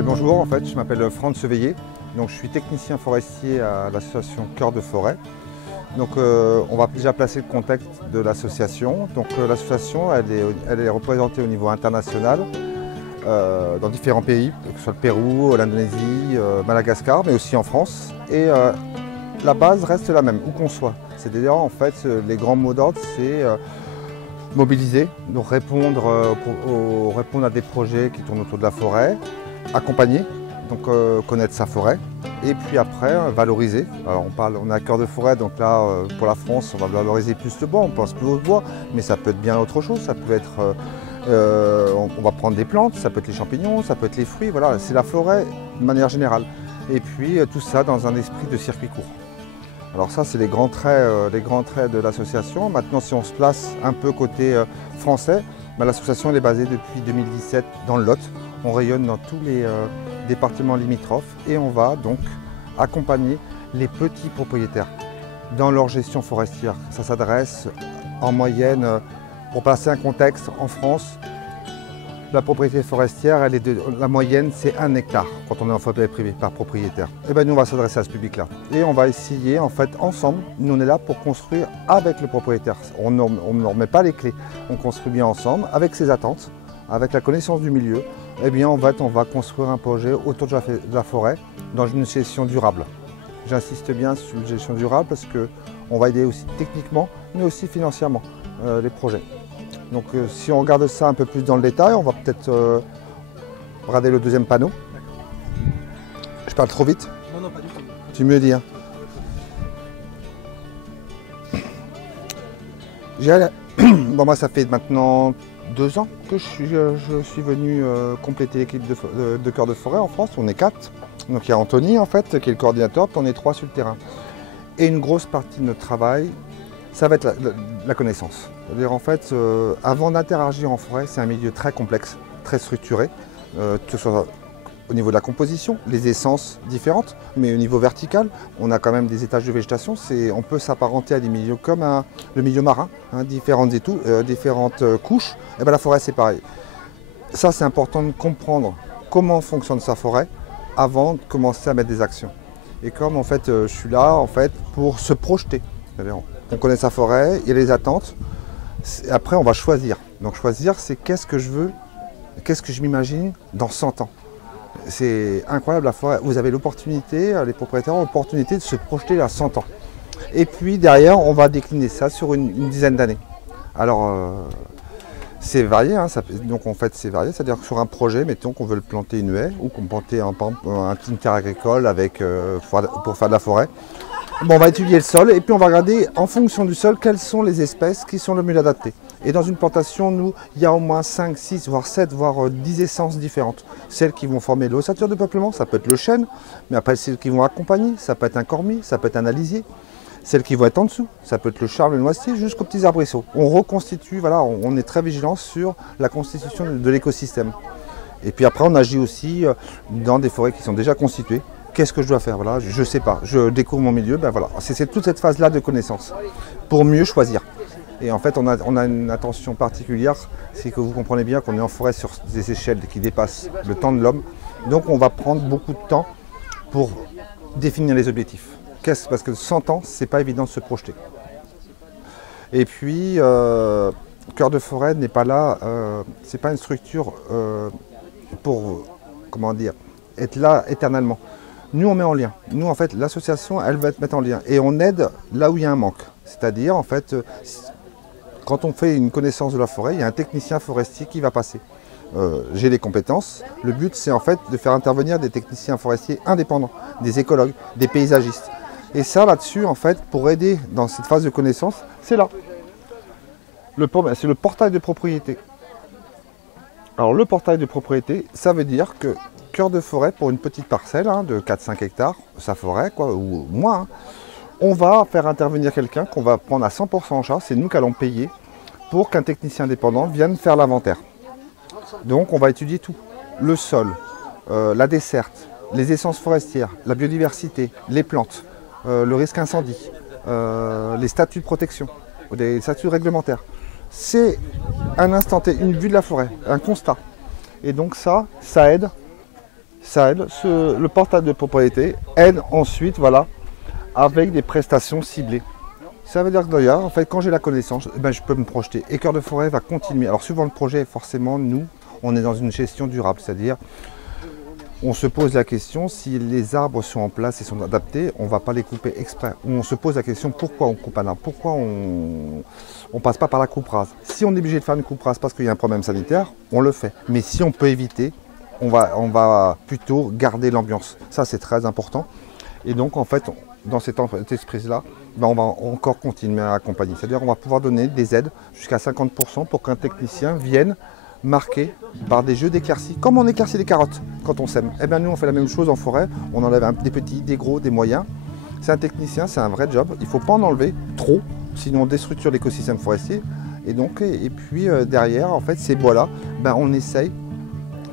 Bonjour, en fait, je m'appelle Franck Seveillé, donc je suis technicien forestier à l'association Cœur de Forêt. Donc on va déjà placer le contexte de l'association. Donc l'association elle est représentée au niveau international dans différents pays, que ce soit le Pérou, l'Indonésie, Madagascar, mais aussi en France. Et la base reste la même, où qu'on soit. C'est-à-dire en fait les grands mots d'ordre, c'est mobiliser, donc répondre à des projets qui tournent autour de la forêt, accompagner, donc connaître sa forêt, et puis après valoriser. Alors on est à Cœur de Forêt, donc là pour la France on va valoriser plus le bois, on pense plus au bois, mais ça peut être bien autre chose, ça peut être, on va prendre des plantes, ça peut être les champignons, ça peut être les fruits, voilà, c'est la forêt de manière générale. Et puis tout ça dans un esprit de circuit court. Alors ça c'est les grands traits de l'association. Maintenant si on se place un peu côté français, l'association elle est basée depuis 2017 dans le Lot. On rayonne dans tous les départements limitrophes et on va donc accompagner les petits propriétaires dans leur gestion forestière. Ça s'adresse en moyenne, pour passer un contexte, en France, la propriété forestière, la moyenne c'est 1 hectare quand on est en forêt privée par propriétaire. Et bien nous on va s'adresser à ce public-là. Et on va essayer en fait ensemble, nous on est là pour construire avec le propriétaire. On ne remet pas les clés, on construit bien ensemble avec ses attentes, avec la connaissance du milieu. Eh bien en fait on va construire un projet autour de la forêt dans une gestion durable. J'insiste bien sur une gestion durable parce qu'on va aider aussi techniquement mais aussi financièrement les projets. Donc si on regarde ça un peu plus dans le détail, on va peut-être regarder le deuxième panneau. Je parle trop vite? Non, pas du tout. Tu me le dis. Hein. Bon, moi ça fait maintenant 2 ans que je suis venu compléter l'équipe de Cœur de Forêt en France. On est 4. Donc il y a Anthony en fait qui est le coordinateur, puis on est 3 sur le terrain. Et une grosse partie de notre travail, ça va être la connaissance. C'est-à-dire en fait, avant d'interagir en forêt, c'est un milieu très complexe, très structuré, que ce soit au niveau de la composition, les essences différentes, mais au niveau vertical, on a quand même des étages de végétation. On peut s'apparenter à des milieux comme le milieu marin, hein, différentes couches. Et bien la forêt c'est pareil. Ça c'est important de comprendre comment fonctionne sa forêt avant de commencer à mettre des actions. Et comme en fait je suis là en fait pour se projeter. On connaît sa forêt, il y a les attentes. Après, on va choisir. Donc choisir, c'est qu'est-ce que je veux, qu'est-ce que je m'imagine dans 100 ans. C'est incroyable la forêt. Vous avez l'opportunité, les propriétaires ont l'opportunité de se projeter à 100 ans. Et puis derrière, on va décliner ça sur une dizaine d'années. Alors, c'est varié. Hein, donc en fait, c'est varié. C'est-à-dire que sur un projet, mettons qu'on veut le planter une haie ou qu'on planter un petit terre agricole pour faire de la forêt. Bon, on va étudier le sol et puis on va regarder en fonction du sol quelles sont les espèces qui sont le mieux adaptées. Et dans une plantation, nous, il y a au moins 5, 6, voire 7, voire 10 essences différentes. Celles qui vont former l'ossature de peuplement, ça peut être le chêne, mais après celles qui vont accompagner, ça peut être un cormier, ça peut être un alisier. Celles qui vont être en dessous, ça peut être le charme, le noisetier, jusqu'aux petits arbrisseaux. On reconstitue, voilà, on est très vigilant sur la constitution de l'écosystème. Et puis après, on agit aussi dans des forêts qui sont déjà constituées. Qu'est-ce que je dois faire? Voilà, je ne sais pas, je découvre mon milieu, ben voilà. C'est toute cette phase-là de connaissance pour mieux choisir. Et en fait, on a une attention particulière, c'est que vous comprenez bien qu'on est en forêt sur des échelles qui dépassent le temps de l'homme. Donc on va prendre beaucoup de temps pour définir les objectifs. Parce que 100 ans, c'est pas évident de se projeter. Et puis, Cœur de Forêt n'est pas là, c'est pas une structure pour, comment dire, être là éternellement. Nous, on met en lien. Nous, en fait, l'association, elle va te mettre en lien. Et on aide là où il y a un manque. C'est-à-dire, en fait, quand on fait une connaissance de la forêt, il y a un technicien forestier qui va passer. J'ai les compétences. Le but, c'est en fait de faire intervenir des techniciens forestiers indépendants, des écologues, des paysagistes. Et ça, là-dessus, en fait, pour aider dans cette phase de connaissance, c'est là. C'est le portail de propriété. Alors, le portail de propriété, ça veut dire que Cœur de Forêt, pour une petite parcelle de 4-5 hectares, sa forêt, quoi, ou moins, on va faire intervenir quelqu'un qu'on va prendre à 100% en charge, c'est nous qui allons payer pour qu'un technicien indépendant vienne faire l'inventaire. Donc on va étudier tout, le sol, la desserte, les essences forestières, la biodiversité, les plantes, le risque incendie, les statuts de protection, les statuts réglementaires. C'est un instant T, une vue de la forêt, un constat. Et donc ça aide Ça aide. Le portail de propriété aide ensuite, voilà, avec des prestations ciblées. Ça veut dire que d'ailleurs, en fait, quand j'ai la connaissance, ben, je peux me projeter. Et Cœur de Forêt va continuer. Alors suivant le projet, forcément, nous, on est dans une gestion durable, c'est-à-dire on se pose la question si les arbres sont en place et sont adaptés, on ne va pas les couper exprès. On se pose la question pourquoi on coupe un arbre, pourquoi on ne passe pas par la coupe rase. Si on est obligé de faire une coupe rase parce qu'il y a un problème sanitaire, on le fait. Mais si on peut éviter, on va plutôt garder l'ambiance. Ça, c'est très important. Et donc, en fait, dans cet esprit-là, ben, on va encore continuer à accompagner. C'est-à-dire qu'on va pouvoir donner des aides jusqu'à 50% pour qu'un technicien vienne marqué par des jeux d'éclaircies, comme on éclaircit les carottes quand on sème. Eh bien nous on fait la même chose en forêt, on enlève des petits, des gros, des moyens. C'est un technicien, c'est un vrai job, il ne faut pas en enlever trop, sinon on déstructure l'écosystème forestier. Et donc, et puis derrière, en fait, ces bois-là, ben, on essaye,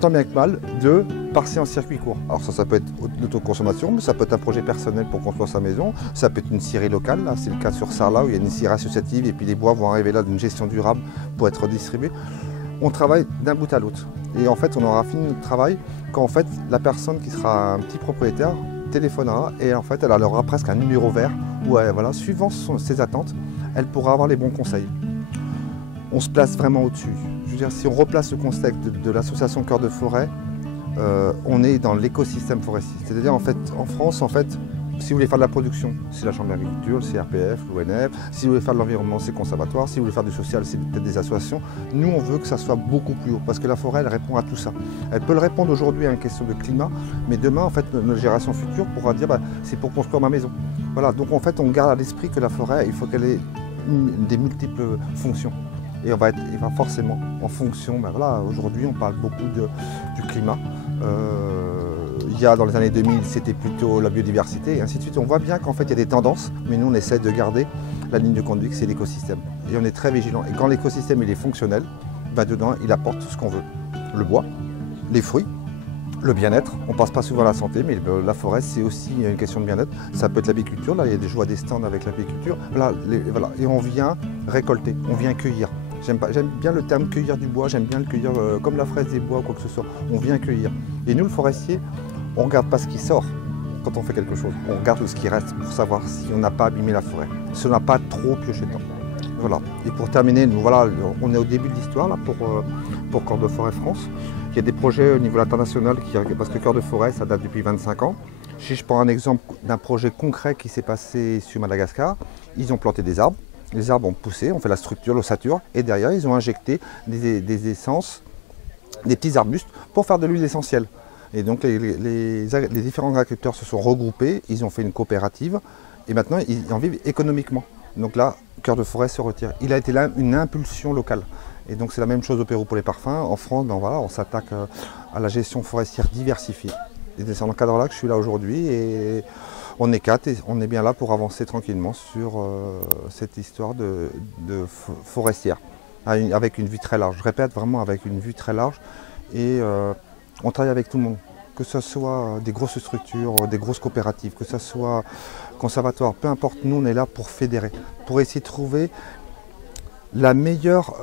tant bien que mal, de passer en circuit court. Alors ça peut être l'autoconsommation, mais ça peut être un projet personnel pour construire sa maison, ça peut être une scierie locale, là c'est le cas sur Sarlat où il y a une scierie associative et puis les bois vont arriver là d'une gestion durable pour être distribués. On travaille d'un bout à l'autre. Et en fait, on aura fini notre travail quand en fait, la personne qui sera un petit propriétaire téléphonera et en fait, elle aura presque un numéro vert où, voilà, suivant ses attentes, elle pourra avoir les bons conseils. On se place vraiment au-dessus. Je veux dire, si on replace le contexte de l'association Cœur de Forêt, on est dans l'écosystème forestier. C'est-à-dire, en fait, en France, en fait, si vous voulez faire de la production, c'est la Chambre d'agriculture, le CRPF, l'ONF. Si vous voulez faire de l'environnement, c'est le conservatoire. Si vous voulez faire du social, c'est peut-être des associations. Nous, on veut que ça soit beaucoup plus haut parce que la forêt, elle répond à tout ça. Elle peut le répondre aujourd'hui à une question de climat, mais demain, en fait, notre génération future pourra dire bah, c'est pour construire ma maison. Voilà, donc en fait, on garde à l'esprit que la forêt, il faut qu'elle ait des multiples fonctions. Et on va forcément en fonction, ben voilà, aujourd'hui, on parle beaucoup du climat. Il y a dans les années 2000, c'était plutôt la biodiversité et ainsi de suite. On voit bien qu'en fait, il y a des tendances, mais nous, on essaie de garder la ligne de conduite, c'est l'écosystème. Et on est très vigilant. Et quand l'écosystème il est fonctionnel, ben dedans, il apporte ce qu'on veut. Le bois, les fruits, le bien-être. On ne passe pas souvent à la santé, mais la forêt, c'est aussi une question de bien-être. Ça peut être l'apiculture. Là, il y a des joies des stands avec l'apiculture. Voilà, et on vient récolter, on vient cueillir. J'aime bien le terme cueillir du bois, j'aime bien le cueillir comme la fraise des bois ou quoi que ce soit. On vient cueillir. Et nous, le forestier, on ne regarde pas ce qui sort quand on fait quelque chose. On regarde ce qui reste pour savoir si on n'a pas abîmé la forêt, si on n'a pas trop pioché dedans. Voilà. Et pour terminer, nous, voilà, on est au début de l'histoire pour Cœur de Forêt France. Il y a des projets au niveau international, parce que Cœur de Forêt, ça date depuis 25 ans. Si je prends un exemple d'un projet concret qui s'est passé sur Madagascar, ils ont planté des arbres. Les arbres ont poussé, on fait la structure, l'ossature, et derrière, ils ont injecté des essences, des petits arbustes pour faire de l'huile essentielle. Et donc, les différents agriculteurs se sont regroupés, ils ont fait une coopérative, et maintenant, ils en vivent économiquement. Donc là, Cœur de Forêt se retire. Il a été là une impulsion locale. Et donc, c'est la même chose au Pérou pour les parfums. En France, ben voilà, on s'attaque à la gestion forestière diversifiée. Et c'est dans ce cadre-là que je suis là aujourd'hui. Et on est 4 et on est bien là pour avancer tranquillement sur cette histoire de forestière, avec une vue très large. Je répète, vraiment avec une vue très large. Et on travaille avec tout le monde, que ce soit des grosses structures, des grosses coopératives, que ce soit conservatoire, peu importe, nous on est là pour fédérer, pour essayer de trouver la meilleure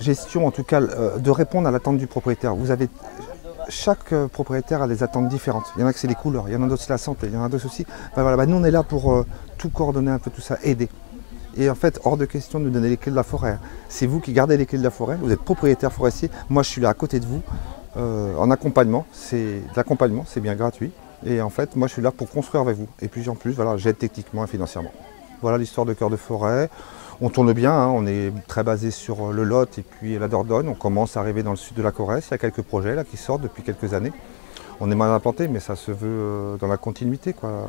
gestion, en tout cas de répondre à l'attente du propriétaire. Chaque propriétaire a des attentes différentes. Il y en a que c'est les couleurs, il y en a d'autres c'est la santé, il y en a d'autres aussi. Ben voilà, ben nous on est là pour tout coordonner un peu tout ça, aider. Et en fait, hors de question de nous donner les clés de la forêt. C'est vous qui gardez les clés de la forêt, vous êtes propriétaire forestier, moi je suis là à côté de vous, en accompagnement. L'accompagnement, c'est bien gratuit. Et en fait, moi je suis là pour construire avec vous. Et puis en plus, voilà, j'aide techniquement et financièrement. Voilà l'histoire de Cœur de Forêt. On tourne bien, hein, on est très basé sur le Lot et puis la Dordogne. On commence à arriver dans le sud de la Corrèze. Il y a quelques projets là, qui sortent depuis quelques années. On est mal implanté, mais ça se veut dans la continuité, quoi.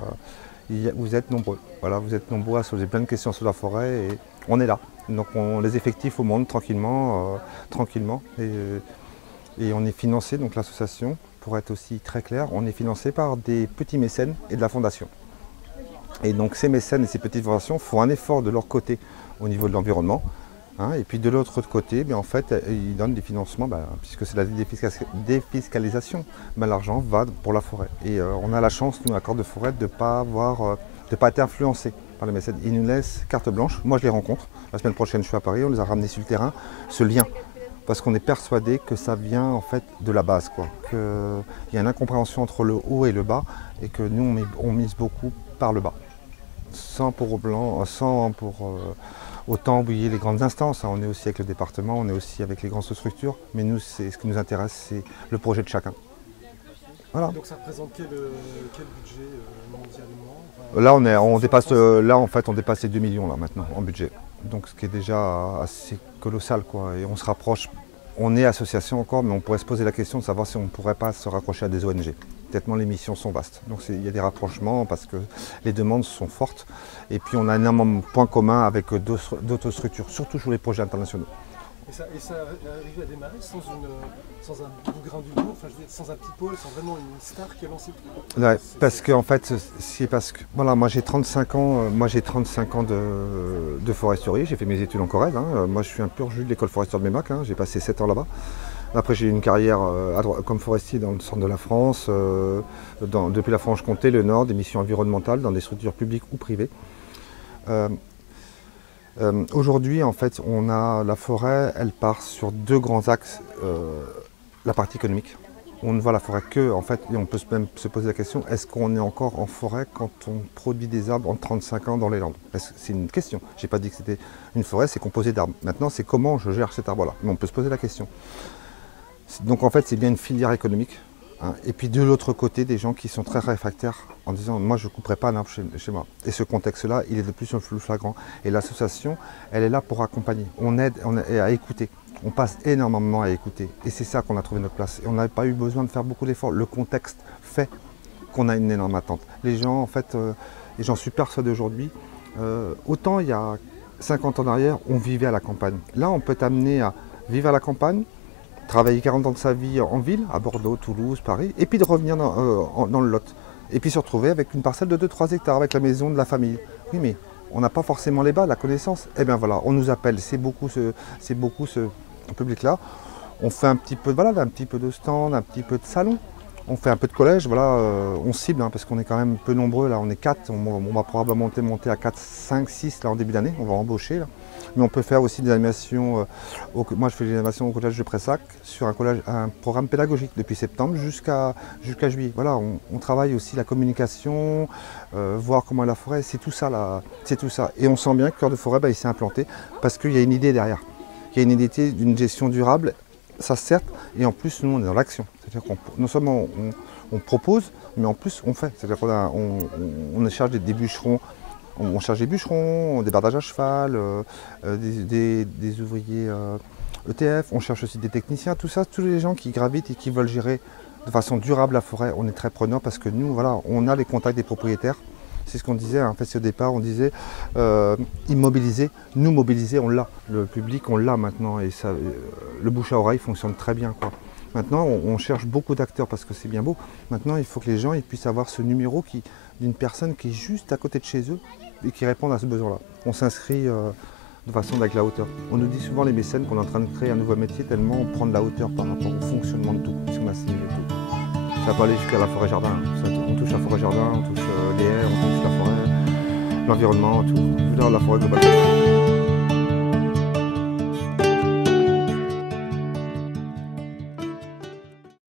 Vous êtes nombreux. Voilà, vous êtes nombreux à se poser plein de questions sur la forêt et on est là. Donc on les effectifs au monde tranquillement. Et on est financé, donc l'association, pour être aussi très clair, on est financé par des petits mécènes et de la fondation. Et donc ces mécènes et ces petites fondations font un effort de leur côté au niveau de l'environnement. Hein, et puis de l'autre côté, bien, en fait, ils donnent des financements, puisque c'est la défiscalisation, l'argent va pour la forêt. Et on a la chance, nous, à Cœur de Forêt, de ne pas être influencé par les mécènes. Ils nous laissent carte blanche. Moi, je les rencontre. La semaine prochaine, je suis à Paris, on les a ramenés sur le terrain. Ce lien parce qu'on est persuadé que ça vient en fait de la base, quoi. Qu'il y a une incompréhension entre le haut et le bas, et que nous on mise beaucoup par le bas, sans pour autant oublier les grandes instances. On est aussi avec le département, on est aussi avec les grandes structures, mais nous ce qui nous intéresse, c'est le projet de chacun. Voilà. Donc ça représente quel budget mondialement? Là en fait on dépasse les 2 millions là maintenant en budget. Donc ce qui est déjà assez colossal, quoi. Et on se rapproche, on est association encore, mais on pourrait se poser la question de savoir si on ne pourrait pas se raccrocher à des ONG. Tellement les missions sont vastes. Donc il y a des rapprochements parce que les demandes sont fortes. Et puis on a énormément de points communs avec d'autres structures, surtout sur les projets internationaux. Et ça arrive à démarrer sans un bougrin d'humour, enfin, je veux dire, sans un petit pôle, sans vraiment une star qui a lancé le truc. Ouais, parce que en fait, c'est parce que voilà, moi j'ai 35 ans, de foresterie, j'ai fait mes études en Corrèze. Moi je suis un pur jus de l'école forestière de Mémac, j'ai passé 7 ans là-bas. Après j'ai eu une carrière comme forestier dans le centre de la France, depuis la Franche-Comté, le Nord, des missions environnementales dans des structures publiques ou privées. Aujourd'hui, en fait, on a la forêt, elle part sur deux grands axes. La partie économique. On ne voit la forêt que, en fait, et on peut même se poser la question, est-ce qu'on est encore en forêt quand on produit des arbres en 35 ans dans les Landes? C'est une question. Je n'ai pas dit que c'était une forêt, c'est composé d'arbres. Maintenant, c'est comment je gère cet arbre-là. Mais on peut se poser la question. Donc, en fait, c'est bien une filière économique. Et puis de l'autre côté, des gens qui sont très réfractaires en disant moi je ne couperai pas un arbre chez moi. Et ce contexte-là, il est de plus en plus flagrant. Et l'association, elle est là pour accompagner. On aide à écouter. On passe énormément à écouter. Et c'est ça qu'on a trouvé notre place. Et on n'a pas eu besoin de faire beaucoup d'efforts. Le contexte fait qu'on a une énorme attente. Les gens, en fait, et j'en suis persuadé aujourd'hui, autant il y a 50 ans d'arrière, on vivait à la campagne. Là, on peut t'amener à vivre à la campagne, travailler 40 ans de sa vie en ville, à Bordeaux, Toulouse, Paris, et puis de revenir dans le Lot. Et puis se retrouver avec une parcelle de 2-3 hectares, avec la maison de la famille. Oui, mais on n'a pas forcément les bas, la connaissance. Eh bien voilà, on nous appelle, c'est beaucoup ce public-là. On fait un petit peu, un petit peu de stand, un petit peu de salon. On fait un peu de collège, on cible, parce qu'on est quand même peu nombreux, là on est 4, on va probablement monter à 4, 5, 6 là, en début d'année, on va embaucher. Là. Mais on peut faire aussi des animations, moi je fais des animations au collège de Pressac, sur un programme pédagogique depuis septembre jusqu'à juillet. Voilà, on travaille aussi la communication, voir comment est la forêt, c'est tout ça là, c'est tout ça. Et on sent bien que Cœur de Forêt, il s'est implanté parce qu'il y a une idée derrière. Il y a une idée d'une gestion durable, ça certes, et en plus nous on est dans l'action. C'est-à-dire qu'on non seulement on propose, mais en plus on fait. C'est-à-dire qu'on charge des bûcherons, on charge des bûcherons, des bardages à cheval, des ouvriers ETF, on cherche aussi des techniciens, tout ça, tous les gens qui gravitent et qui veulent gérer de façon durable la forêt, on est très preneurs parce que nous, voilà, on a les contacts des propriétaires. C'est ce qu'on disait, en fait, c'est au départ, on disait immobiliser, nous mobiliser, on l'a. Le public, on l'a maintenant et ça, le bouche à oreille fonctionne très bien, quoi. Maintenant, on cherche beaucoup d'acteurs parce que c'est bien beau. Maintenant, il faut que les gens puissent avoir ce numéro d'une personne qui est juste à côté de chez eux et qui répond à ce besoin-là. On s'inscrit de façon avec la hauteur. On nous dit souvent, les mécènes, qu'on est en train de créer un nouveau métier tellement on prend de la hauteur par rapport au fonctionnement de tout. Parce qu'on a signé tout. Ça va pas aller jusqu'à la forêt-jardin. On touche la forêt-jardin, on touche les haies, on touche la forêt, l'environnement, tout. La forêt globale.